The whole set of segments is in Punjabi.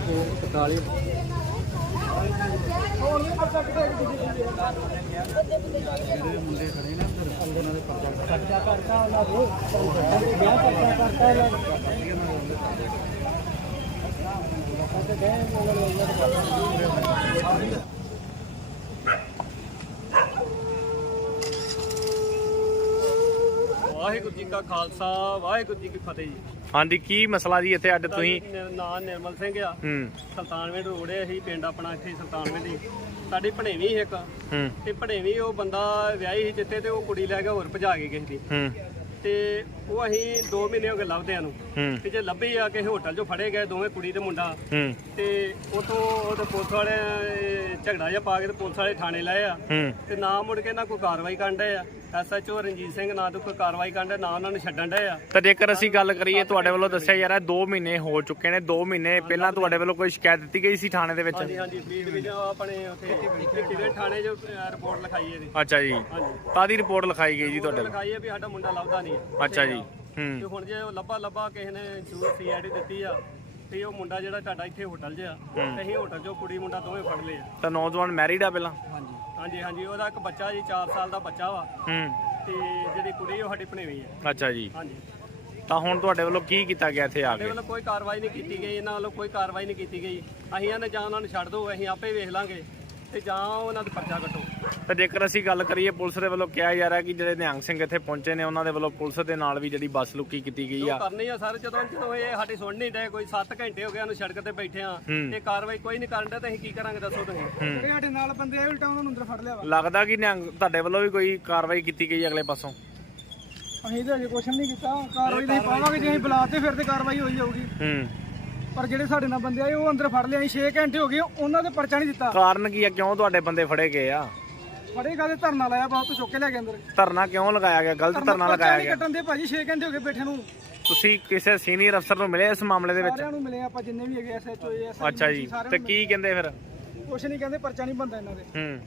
ਮੁੰਡੇ ਖੜੇ ਨੇ ਅੰਦਰ ਉਹਨਾਂ ਦੇ ਪਰਚਾ ਕਰਤਾ ਉਹਨਾਂ ਦੇ ਵਿਆਹ ਕਰਤਾ ਵਾਹਿਗੁਰੂ ਜੀ ਕਾ ਖਾਲਸਾ ਵਾਹਿਗੁਰੂ ਜੀ ਕੀ ਫਤਿਹ ਜੀ। ਹਾਂਜੀ, ਕੀ ਮਸਲਾ ਜੀ ਇੱਥੇ ਅੱਜ ਤੁਸੀਂ? ਨਾਂ ਨਿਰਮਲ ਸਿੰਘ ਆ। ਸੁਲਤਾਨਵਿੰਡ ਰੋਡ ਹੈ, ਅਸੀਂ ਪਿੰਡ ਆਪਣਾ ਇੱਥੇ ਸੁਲਤਾਨਵਿੰਡ ਹੀ। ਸਾਡੀ ਭਣੇਵੀਂ ਇੱਕ ਤੇ ਭਣੇਵੀਂ ਉਹ ਬੰਦਾ ਵਿਆਹੀ ਸੀ ਜਿੱਥੇ, ਤੇ ਉਹ ਕੁੜੀ ਲੈ ਕੇ ਹੋਰ ਭਜਾ ਗਈ ਕਿਸੇ ਦੀ। ਤੇ ਉਹ ਅਸੀਂ 2 ਮਹੀਨੇ ਹੋ ਗਏ ਲੱਭਦਿਆਂ ਨੂੰ। ਤੇ ਜੇ ਲੱਭੀ ਆ ਕਿਸੇ ਹੋਟਲ 'ਚੋਂ ਫੜੇ ਗਏ ਦੋਵੇਂ, ਕੁੜੀ ਤੇ ਮੁੰਡਾ। ਤੇ ਉਥੋਂ ਉਹਦੇ ਪੁਲਿਸ ਵਾਲੇ ਝਗੜਾ ਜਿਹਾ ਪਾ ਕੇ ਤੇ ਪੁਲਿਸ ਵਾਲੇ ਥਾਣੇ ਲਏ ਆ। ਤੇ ਨਾ ਮੁੜ ਕੇ ਨਾ ਕੋਈ ਕਾਰਵਾਈ ਕਰਨ ਡਏ ਆ। SHO ਰਣਜੀਤ ਸਿੰਘ ਨਾ ਤੋਂ ਕੋਈ ਕਾਰਵਾਈ ਕਰਨ ਡਏ, ਨਾ ਉਹਨਾਂ ਨੂੰ ਛੱਡਣ ਡਏ ਆ। ਤਾਂ ਜੇਕਰ ਅਸੀਂ ਗੱਲ ਕਰੀਏ, ਤੁਹਾਡੇ ਵੱਲੋਂ ਦੱਸਿਆ ਜਾ ਰਿਹਾ 2 ਮਹੀਨੇ ਹੋ ਚੁੱਕੇ ਨੇ। 2 ਮਹੀਨੇ ਪਹਿਲਾਂ ਤੁਹਾਡੇ ਵੱਲੋਂ ਕੋਈ ਸ਼ਿਕਾਇਤ ਦਿੱਤੀ ਗਈ ਸੀ ਥਾਣੇ ਦੇ ਵਿੱਚ? ਹਾਂਜੀ ਹਾਂਜੀ, ਆਪਣੇ ਉੱਥੇ ਥਾਣੇ 'ਚ ਰਿਪੋਰਟ ਲਿਖਾਈ ਹੈ ਜੀ। ਅੱਛਾ ਜੀ, ਕਾਹਦੀ ਰਿਪੋਰਟ ਲਿਖਾਈ ਗਈ ਜੀ ਤੁਹਾਡੇ ਵੱਲੋਂ? ਲਿਖਾਈ ਹੈ ਵੀ ਸਾਡਾ ਮੁੰਡਾ ਲੱਭਦਾ ਨਹੀਂ। ਅੱਛਾ ਜੀ। ਤੇ ਹੁਣ ਜੇ ਉਹ ਲੱਭਾ ਕਿਸੇ ਨੇ CID ਦਿੱਤੀ ਆ, ਤੇ ਉਹ ਮੁੰਡਾ ਜਿਹੜਾ ਤੁਹਾਡਾ ਇੱਥੇ ਹੋਟਲ 'ਚ ਆ, ਤੇ ਅਸੀਂ ਹੋਟਲ 'ਚੋਂ ਕੁੜੀ ਮੁੰਡਾ ਦੋਵੇਂ ਫੜ ਲਏ ਆ। ਤਾਂ ਨੌਜਵਾਨ ਮੈਰਿਡ ਆ ਪਹਿਲਾਂ? ਹਾਂਜੀ ਹਾਂਜੀ, ਉਹਦਾ ਇੱਕ ਬੱਚਾ ਜੀ 4 ਸਾਲ ਦਾ ਬੱਚਾ ਵਾ। ਤੇ ਜਿਹੜੀ ਕੁੜੀ ਉਹ ਸਾਡੀ ਭਣੇਵੀਂ ਆ। ਅੱਛਾ ਜੀ। ਹਾਂਜੀ। ਤਾਂ ਹੁਣ ਤੁਹਾਡੇ ਵੱਲੋਂ ਕੀ ਕੀਤਾ ਗਿਆ ਇੱਥੇ ਆ ਕੇ? ਸਾਡੇ ਵੱਲੋਂ ਕੋਈ ਕਾਰਵਾਈ ਨਹੀਂ ਕੀਤੀ ਗਈ, ਇਹਨਾਂ ਵੱਲੋਂ ਕੋਈ ਕਾਰਵਾਈ ਨਹੀਂ ਕੀਤੀ ਗਈ। ਅਸੀਂ ਇਹਨੇ ਜਾਂ ਉਹਨਾਂ ਨੂੰ ਛੱਡ ਦਿਓ, ਅਸੀਂ ਆਪੇ ਵੇਖ ਲਾਂਗੇ, ਤੇ ਜਾਂ ਉਹਨਾਂ ਦਾ ਪਰਚਾ ਕੱਟੋ। ਤਾਂ ਜੇਕਰ ਅਸੀਂ ਗੱਲ ਕਰੀਏ, ਪੁਲਿਸ ਦੇ ਵੱਲੋਂ ਕਿਹਾ ਜਾ ਰਿਹਾ ਕਿ ਜਿਹੜੇ ਨਿਹੰਗ ਸਿੰਘ ਇੱਥੇ ਪਹੁੰਚੇ ਨੇ, ਉਹਨਾਂ ਦੇ ਵੱਲੋਂ ਪੁਲਿਸ ਦੇ ਨਾਲ ਵੀ ਜਿਹੜੀ ਬੱਸ ਲੁੱਕੀ ਕੀਤੀ ਗਈ ਆ। ਕਰਨੀ ਆ ਸਰ, ਜਦੋਂ ਇਹ ਸਾਡੀ ਸੁਣ ਨਹੀਂ ਡਏ। ਕੋਈ 7 ਘੰਟੇ ਹੋ ਗਏ ਉਹਨੂੰ ਸੜਕ ਤੇ ਬੈਠੇ ਆ, ਤੇ ਕਾਰਵਾਈ ਕੋਈ ਨਹੀਂ ਕਰਨ ਡਿਆ, ਤੇ ਅਸੀਂ ਕੀ ਕਰਾਂਗੇ ਦੱਸੋ ਤੁਸੀਂ? ਸਾਡੇ ਨਾਲ ਬੰਦੇ ਆ, ਉਲਟਾ ਉਹਨਾਂ ਨੂੰ ਅੰਦਰ ਫੜ ਲਿਆ ਵਾ। ਲੱਗਦਾ ਕਿ ਨਿਹੰਗ ਤੁਹਾਡੇ ਵੱਲੋਂ ਵੀ ਕੋਈ ਕਾਰਵਾਈ ਕੀਤੀ ਗਈ ਅਗਲੇ ਪਾਸੋਂ? ਅਸੀਂ ਤਾਂ ਅਜੇ ਕੁਛ ਨਹੀਂ ਕੀਤਾ। ਕਾਰਵਾਈ ਨਹੀਂ ਪਾਵਾਂਗੇ, ਜੇ ਅਸੀਂ ਬੁਲਾਤੇ ਫਿਰ ਤੇ ਕਾਰਵਾਈ ਹੋਈ ਜਾਊਗੀ। ਪਰ ਜਿਹੜੇ ਸਾਡੇ ਨਾਲ ਬੰਦੇ ਆਏ ਉਹ ਅੰਦਰ ਫੜ ਲਿਆ। 6 ਘੰਟੇ ਹੋ ਗਏ, ਉਹਨਾਂ ਦੇ ਪਰਚਾ ਨਹੀਂ ਦਿੱਤਾ। ਕਾਰਨ ਕੀ ਆ? ਕਿਉਂ ਤੁਹਾਡੇ ਬੰਦੇ ਫੜੇ ਗਏ ਆ? ਫੜੇ ਕਾਹਦੇ? ਧਰਨਾ ਲਾਇਆ, ਬਹੁਤ ਚੁੱਕ ਕੇ ਲੈ ਗਏ ਅੰਦਰ। ਧਰਨਾ ਕਿਉਂ ਲਗਾਇਆ ਗਿਆ? ਗਲਤ ਧਰਨਾ ਲਗਾਇਆ ਗਿਆ। ਕੱਟਣ ਦੇ ਭਾਜੀ 6 ਘੰਟੇ ਹੋ ਗਏ ਬੈਠੇ ਨੂੰ। ਤੁਸੀਂ ਕਿਸੇ ਸੀਨੀਅਰ ਅਫਸਰ ਨੂੰ ਮਿਲੇ ਇਸ ਮਾਮਲੇ ਦੇ ਵਿੱਚ? ਸਾਰਿਆਂ ਨੂੰ ਮਿਲੇ ਆਪਾਂ, ਜਿੰਨੇ ਵੀ ਹੈਗੇ SHO। ਅੱਛਾ ਜੀ, ਤੇ ਕੀ ਕਹਿੰਦੇ ਫਿਰ? ਕੁਛ ਨਹੀਂ ਕਹਿੰਦੇ, ਪਰਚਾ ਨਹੀਂ ਬਣਦਾ ਇਹਨਾਂ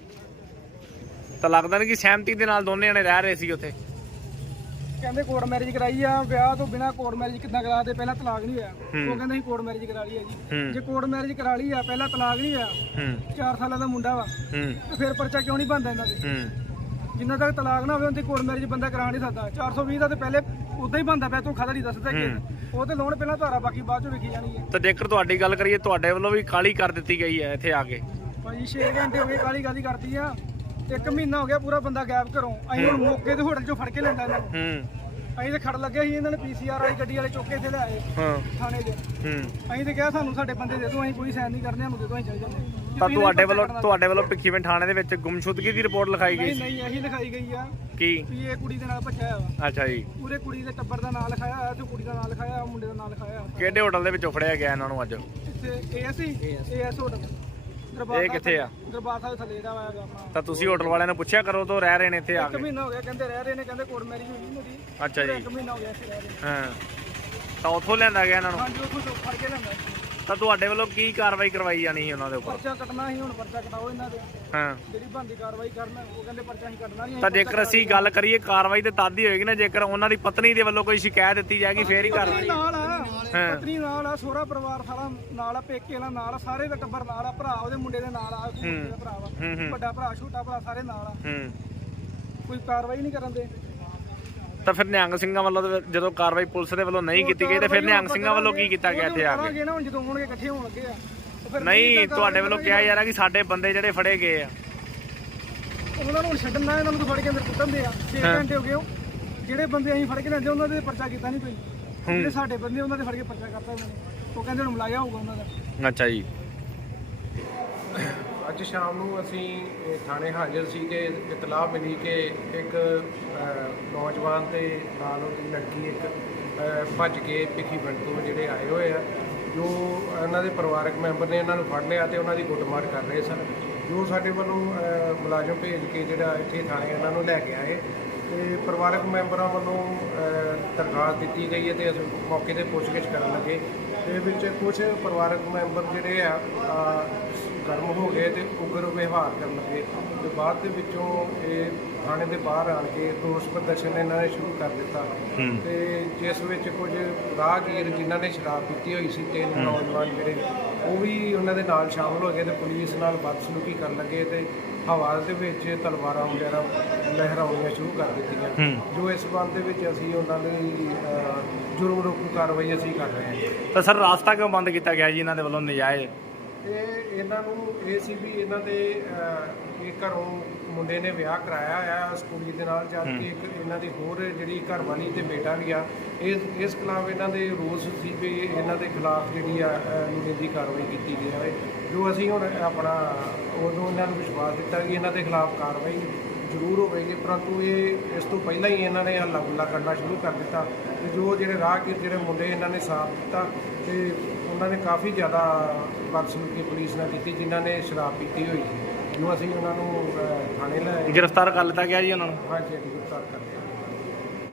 ਦੇ। ਤਾਂ ਲੱਗਦਾ ਨਹੀਂ ਕਿ ਸਹਿਮਤੀ ਦੇ ਨਾਲ ਦੋਨੇ ਜਣੇ ਰਹਿ ਰਹੇ ਸੀ ਉੱਥੇ? ਕਹਿੰਦੇ ਕੋਰਟ ਮੈਰਿਜ ਕਰਾਈ ਆ। ਵਿਆਹ ਤੋਂ ਬਿਨਾ ਕੋਰਟ ਮੈਰਿਜ ਕਿੱਦਾਂ ਕਰਾ ਦੇ? ਪਹਿਲਾਂ ਤਲਾਕ ਨਹੀਂ ਹੋਇਆ। ਉਹ ਕਹਿੰਦੇ ਅਸੀਂ ਕੋਰਟ ਮੈਰਿਜ ਕਰਾ ਲਈ ਆ ਜੀ। ਜੇ ਕੋਰਟ ਮੈਰਿਜ ਕਰਾ ਲਈ ਆ, ਪਹਿਲਾਂ ਤਲਾਕ ਨਹੀਂ ਹੋਇਆ, 4 ਸਾਲਾਂ ਦਾ ਮੁੰਡਾ ਵਾ, ਤੇ ਫਿਰ ਪਰਚਾ ਕਿਉਂ ਨਹੀਂ ਬਣਦਾ ਇਹਨਾਂ ਦੇ? ਜਿੰਨਾ ਤੱਕ ਤਲਾਕ ਨਾ ਹੋਵੇ ਉਹਦੀ ਕੋਰਟ ਮੈਰਿਜ ਬੰਦਾ ਕਰਾ ਨਹੀਂ ਸਕਦਾ। 420 ਦਾ ਤੇ ਪਹਿਲੇ ਉਦਾਂ ਹੀ ਬਣਦਾ ਪਿਆ। ਤੂੰ ਖਦਾ ਨਹੀਂ ਦੱਸਦਾ ਕਿ ਉਹ ਤੇ ਲੋਨ ਪਹਿਲਾਂ ਧਾਰਾ, ਬਾਕੀ ਬਾਅਦ ਚੋਂ ਵੇਖੀ ਜਾਣੀ ਹੈ। ਤਾਂ ਜੇਕਰ ਤੁਹਾਡੀ ਗੱਲ ਕਰੀਏ, ਤੁਹਾਡੇ ਵੱਲੋਂ ਵੀ ਕਾਹਲੀ ਕਰ ਦਿੱਤੀ ਗਈ ਹੈ ਇੱਥੇ ਆ ਕੇ? ਭਾਜੀ 6 ਘੰਟੇ ਹੋ ਗਏ ਕਾਹਲੀ ਕਾਹਦੀ ਕਰਦੀ ਆ। 1 ਮਹੀਨਾ ਹੋ ਗਿਆ ਪੂਰਾ ਬੰਦਾ ਗਾਇਬ ਘਰੋਂ। ਅਸੀਂ ਹੁਣ ਮੌਕੇ ਤੇ ਹੋਟਲ 'ਚੋਂ ਫੜ ਕੇ ਲੈਂਦਾ ਇਹਨਾਂ ਨੂੰ। ਅਸੀਂ ਤੇ ਖੜ ਲੱਗੇ ਸੀ, ਇਹਨਾਂ ਨੇ PCR ਵਾਲੀ ਗੱਡੀ ਵਾਲੇ ਚੁੱਕ ਕੇ ਇੱਥੇ ਲਿਆਏ ਥਾਣੇ 'ਚ। ਅਸੀਂ ਤੇ ਕਿਹਾ ਸਾਨੂੰ ਸਾਡੇ ਬੰਦੇ ਦੇ ਦਿਓ, ਅਸੀਂ ਕੋਈ ਸਾਈਨ ਨਹੀਂ ਕਰਨੇ, ਸਾਨੂੰ ਦੇ ਦਿਓ, ਅਸੀਂ ਚੱਲ ਜਾਂਦੇ। ਤਾਂ ਤੁਹਾਡੇ ਵੱਲੋਂ ਭਿੱਖੀਵਿੰਡ ਥਾਣੇ ਦੇ ਵਿੱਚ ਗੁੰਮਸ਼ੁਦਗੀ ਦੀ ਰਿਪੋਰਟ ਲਿਖਾਈ ਗਈ? ਨਹੀਂ, ਇਹੀ ਲਿਖਾਈ ਗਈ ਆ ਕੀ ਵੀ ਇਹ ਕੁੜੀ ਦੇ ਨਾਲ ਭੱਜਿਆ ਵਾ। ਅੱਛਾ ਜੀ। ਪੂਰੇ ਕੁੜੀ ਦੇ ਟੱਬਰ ਦਾ ਨਾਮ ਲਿਖਾਇਆ ਹੋਇਆ, ਤੇ ਕੁੜੀ ਦਾ ਨਾਮ ਲਿਖਾਇਆ ਹੋਇਆ, ਮੁੰਡੇ ਦਾ ਨਾਮ ਲਿਖਾਇਆ ਹੋਇਆ। ਕਿਹੜੇ ਹੋਟਲ ਦੇ ਵਿੱਚੋਂ ਫੜਿਆ ਗਿਆ ਇਹਨਾਂ ਨੂੰ ਅੱਜ? ਇੱਥੇ AS ਹੋਟਲ। ਇਹ ਕਿੱਥੇ ਆ? ਦਰਬਾਰ ਸਾਹਿਬ ਥੱਲੇ ਦਾ ਆਇਆ ਆਪਣਾ। ਤਾਂ ਤੁਸੀਂ ਹੋਟਲ ਵਾਲਿਆਂ ਨੂੰ ਪੁੱਛਿਆ ਕਰੋ ਤੋਂ ਰਹਿ ਰਹੇ ਨੇ ਇੱਥੇ ਆ ਕੇ? 1 ਮਹੀਨਾ ਹੋ ਗਿਆ ਕਹਿੰਦੇ ਰਹਿ ਰਹੇ ਨੇ। ਕਹਿੰਦੇ ਕੋਰਟ ਮੈਰਿਜ ਹੋਈ ਮੇਰੀ। ਅੱਛਾ ਜੀ। 1 ਮਹੀਨਾ ਹੋ ਗਿਆ ਇੱਥੇ ਰਹਿ ਰਹੇ। ਤਾਂ ਉੱਥੋਂ ਲਿਆਂਦਾ ਗਿਆ ਇਹਨਾਂ ਨੂੰ? ਹਾਂਜੀ, ਉੱਥੋਂ ਫੜ ਕੇ ਲਿਆਂਦਾ। ਤਾਂ ਤੁਹਾਡੇ ਵੱਲੋਂ ਕੀ ਕਾਰਵਾਈ ਕਰਵਾਈ ਜਾਣੀ ਸੀ ਉਹਨਾਂ ਦੇ ਉੱਪਰ? ਪਰਚਾ ਕੱਟਣਾ ਸੀ, ਹੁਣ ਪਰਚਾ ਕਟਾਓ ਇਹਨਾਂ ਦੇ। ਜਿਹੜੀ ਬਣਦੀ ਕਾਰਵਾਈ ਕਰਨ, ਉਹ ਕਹਿੰਦੇ ਪਰਚਾ ਹੀ ਕੱਟਣਾ ਨਹੀਂ। ਤਾਂ ਜੇਕਰ ਅਸੀਂ ਗੱਲ ਕਰੀਏ, ਕਾਰਵਾਈ ਤੇ ਤਦ ਹੀ ਹੋਏਗੀ ਨਾ ਜੇਕਰ ਉਹਨਾਂ ਦੀ ਪਤਨੀ ਦੇ ਵੱਲੋਂ ਕੋਈ ਸ਼ਿਕਾਇਤ ਦਿੱਤੀ ਜਾਏਗੀ, ਫੇਰ ਹੀ ਕਾਰਵਾਈ। ਪਤਨੀ ਨਾਲ ਆ, ਸਹੁਰਾ ਪਰਿਵਾਰ ਸਾਰਾ ਨਾਲ ਆ, ਪੇਕੇ ਨਾਲ ਆ, ਸਾਰੇ ਦਾ ਟੱਬਰ ਨਾਲ ਆ, ਭਰਾ ਉਹਦੇ ਮੁੰਡੇ ਦੇ ਨਾਲ ਆ, ਭਰਾ ਵਾ, ਵੱਡਾ ਭਰਾ ਛੋਟਾ ਭਰਾ ਸਾਰੇ ਨਾਲ ਆ। ਕੋਈ ਕਾਰਵਾਈ ਨਹੀਂ ਕਰਨ ਦੇ। ਤਾਂ ਫਿਰ ਨਿਹੰਗ ਸਿੰਘਾਂ ਵੱਲੋਂ ਜਦੋਂ ਕਾਰਵਾਈ ਪੁਲਿਸ ਦੇ ਵੱਲੋਂ ਨਹੀਂ ਕੀਤੀ ਗਈ, ਤੇ ਫਿਰ ਨਿਹੰਗ ਸਿੰਘਾਂ ਵੱਲੋਂ ਕੀ ਕੀਤਾ ਗਿਆ ਇੱਥੇ ਆ ਕੇ? ਜਦੋਂ ਹੋਣਗੇ ਇਕੱਠੇ ਹੋਣ ਲੱਗੇ ਆ। ਨਹੀਂ, ਤੁਹਾਡੇ ਵੱਲੋਂ ਕਿਹਾ ਜਾ ਰਿਹਾ ਕਿ ਸਾਡੇ ਬੰਦੇ ਜਿਹੜੇ ਫੜੇ ਗਏ ਆ, ਉਹਨਾਂ ਨੂੰ ਛੱਡਣਾ, ਇਹਨਾਂ ਨੂੰ ਫੜ ਕੇ ਅੰਦਰ ਕੁੱਟਣ ਦੇ ਆ। 6 ਘੰਟੇ ਹੋ ਗਏ। ਜਿਹੜੇ ਬੰਦੇ ਅਸੀਂ ਫੜ ਕੇ ਲੈਂਦੇ ਉਹਨਾਂ ਦੇ ਪਰਚਾ ਕੀਤਾ ਨਹੀਂ ਕੋਈ। ਜਿਹੜੇ ਸਾਡੇ ਬੰਦੇ ਉਹਨਾਂ ਦੇ ਫੜ ਕੇ ਪਰਚਾ ਕਰਤਾ ਉਹਨਾਂ ਨੇ। ਉਹ ਕਹਿੰਦੇ ਹੁਣ ਮਲਾਇਆ ਹੋਊਗਾ ਉਹਨਾਂ ਦਾ। ਅੱਛਾ ਜੀ। ਅੱਜ ਸ਼ਾਮ ਨੂੰ ਅਸੀਂ ਥਾਣੇ ਹਾਜ਼ਰ ਸੀ ਕਿ ਇਤਲਾਹ ਮਿਲੀ ਕਿ ਇੱਕ ਨੌਜਵਾਨ ਤੇ ਨਾਲ ਉਹਦੀ ਲੜਕੀ ਇੱਕ ਭੱਜ ਕੇ ਭਿੱਖੀਵਿੰਡ ਤੋਂ ਜਿਹੜੇ ਆਏ ਹੋਏ ਆ, ਜੋ ਇਹਨਾਂ ਦੇ ਪਰਿਵਾਰਕ ਮੈਂਬਰ ਨੇ ਇਹਨਾਂ ਨੂੰ ਫੜ ਲਿਆ ਤੇ ਉਹਨਾਂ ਦੀ ਕੁੱਟਮਾਰ ਕਰ ਰਹੇ ਸਨ। ਜੋ ਸਾਡੇ ਵੱਲੋਂ ਮੁਲਾਜ਼ਮ ਭੇਜ ਕੇ ਜਿਹੜਾ ਇੱਥੇ ਥਾਣੇ ਇਹਨਾਂ ਨੂੰ ਲੈ ਕੇ ਆਏ, ਤੇ ਪਰਿਵਾਰਕ ਮੈਂਬਰਾਂ ਵੱਲੋਂ ਦਰਖਾਸਤ ਦਿੱਤੀ ਗਈ ਹੈ ਤੇ ਅਸੀਂ ਮੌਕੇ 'ਤੇ ਪੁੱਛਗਿੱਛ ਕਰਨ ਲੱਗੇ। ਤੇ ਵਿੱਚ ਕੁਝ ਪਰਿਵਾਰਕ ਮੈਂਬਰ ਜਿਹੜੇ ਆ ਗਰਮ ਹੋ ਗਏ ਤੇ ਉਗਰ ਵਿਵਹਾਰ ਕਰਨ ਲੱਗੇ, ਤੇ ਬਾਅਦ ਦੇ ਵਿੱਚੋਂ ਇਹ ਥਾਣੇ ਦੇ ਬਾਹਰ ਆਣ ਕੇ ਰੋਸ ਪ੍ਰਦਰਸ਼ਨ ਇਹਨਾਂ ਨੇ ਸ਼ੁਰੂ ਕਰ ਦਿੱਤਾ। ਤੇ ਜਿਸ ਵਿੱਚ ਕੁਝ ਰਾਹਗੀਰ ਜਿਨ੍ਹਾਂ ਨੇ ਸ਼ਰਾਬ ਪੀਤੀ ਹੋਈ ਸੀ, 3 ਨੌਜਵਾਨ ਜਿਹੜੇ ਉਹ ਵੀ ਉਹਨਾਂ ਦੇ ਨਾਲ ਸ਼ਾਮਲ ਹੋ ਗਏ ਤੇ ਪੁਲਿਸ ਨਾਲ ਬਦਸਲੂਕੀ ਕਰਨ ਲੱਗੇ ਤੇ ਹਵਾ ਦੇ ਵਿੱਚ ਤਲਵਾਰਾਂ ਵਗੈਰਾ ਲਹਿਰਾਉਣੀਆਂ ਸ਼ੁਰੂ ਕਰ ਦਿੱਤੀਆਂ, ਜੋ ਇਸ ਸੰਬੰਧ ਦੇ ਵਿੱਚ ਅਸੀਂ ਉਹਨਾਂ ਦੀ ਜੁਰਮ ਰੋਕੂ ਕਾਰਵਾਈ ਅਸੀਂ ਕਰ ਰਹੇ ਹਾਂ। ਤਾਂ ਸਰ ਰਾਸਤਾ ਕਿਉਂ ਬੰਦ ਕੀਤਾ ਗਿਆ ਜੀ ਇਹਨਾਂ ਦੇ ਵੱਲੋਂ ਨਜਾਇਜ਼? ਇਹਨਾਂ ਨੂੰ ਇਹ ਸੀ ਵੀ ਇਹਨਾਂ ਦੇ ਇਹ ਘਰੋਂ ਮੁੰਡੇ ਨੇ ਵਿਆਹ ਕਰਾਇਆ ਆ ਉਸ ਕੁੜੀ ਦੇ ਨਾਲ, ਜਦ ਕਿ ਇੱਕ ਇਹਨਾਂ ਦੀ ਹੋਰ ਜਿਹੜੀ ਘਰਵਾਲੀ ਤੇ ਬੇਟਾ ਵੀ ਆ। ਇਸ ਖਿਲਾਫ ਇਹਨਾਂ ਦੇ ਰੋਸ ਸੀ ਵੀ ਇਹਨਾਂ ਦੇ ਖਿਲਾਫ ਜਿਹੜੀ ਆ ਲੋੜੀਂਦੀ ਕਾਰਵਾਈ ਕੀਤੀ ਜਾਵੇ, ਜੋ ਅਸੀਂ ਹੁਣ ਆਪਣਾ ਉਦੋਂ ਇਹਨਾਂ ਨੂੰ ਵਿਸ਼ਵਾਸ ਦਿੱਤਾ ਕਿ ਇਹਨਾਂ ਦੇ ਖਿਲਾਫ ਕਾਰਵਾਈ ਜ਼ਰੂਰ ਹੋਵੇਗੀ, ਪਰੰਤੂ ਇਹ ਇਸ ਤੋਂ ਪਹਿਲਾਂ ਹੀ ਇਹਨਾਂ ਨੇ ਹੱਲਾ ਗੁੱਲਾ ਕਰਨਾ ਸ਼ੁਰੂ ਕਰ ਦਿੱਤਾ। ਤੇ ਜੋ ਜਿਹੜੇ ਰਾਹਗੀਰ ਜਿਹੜੇ ਮੁੰਡੇ ਇਹਨਾਂ ਨੇ ਸਾਥ ਦਿੱਤਾ ਤੇ ਉਹਨਾਂ ਨੇ ਕਾਫੀ ਜ਼ਿਆਦਾ ਬਦਸਲੂਕੀ ਪੁਲਿਸ ਨਾਲ ਕੀਤੀ, ਜਿਨ੍ਹਾਂ ਨੇ ਸ਼ਰਾਬ ਪੀਤੀ ਹੋਈ ਸੀ, ਜੋ ਅਸੀਂ ਉਹਨਾਂ ਨੂੰ ਥਾਣੇ ਲੈ ਗ੍ਰਿਫਤਾਰ ਕਰ ਲਿੱਤਾ ਗਿਆ ਜੀ ਉਹਨਾਂ ਨੂੰ? ਹਾਂਜੀ ਗ੍ਰਿਫਤਾਰ ਕਰ ਲਿਆ।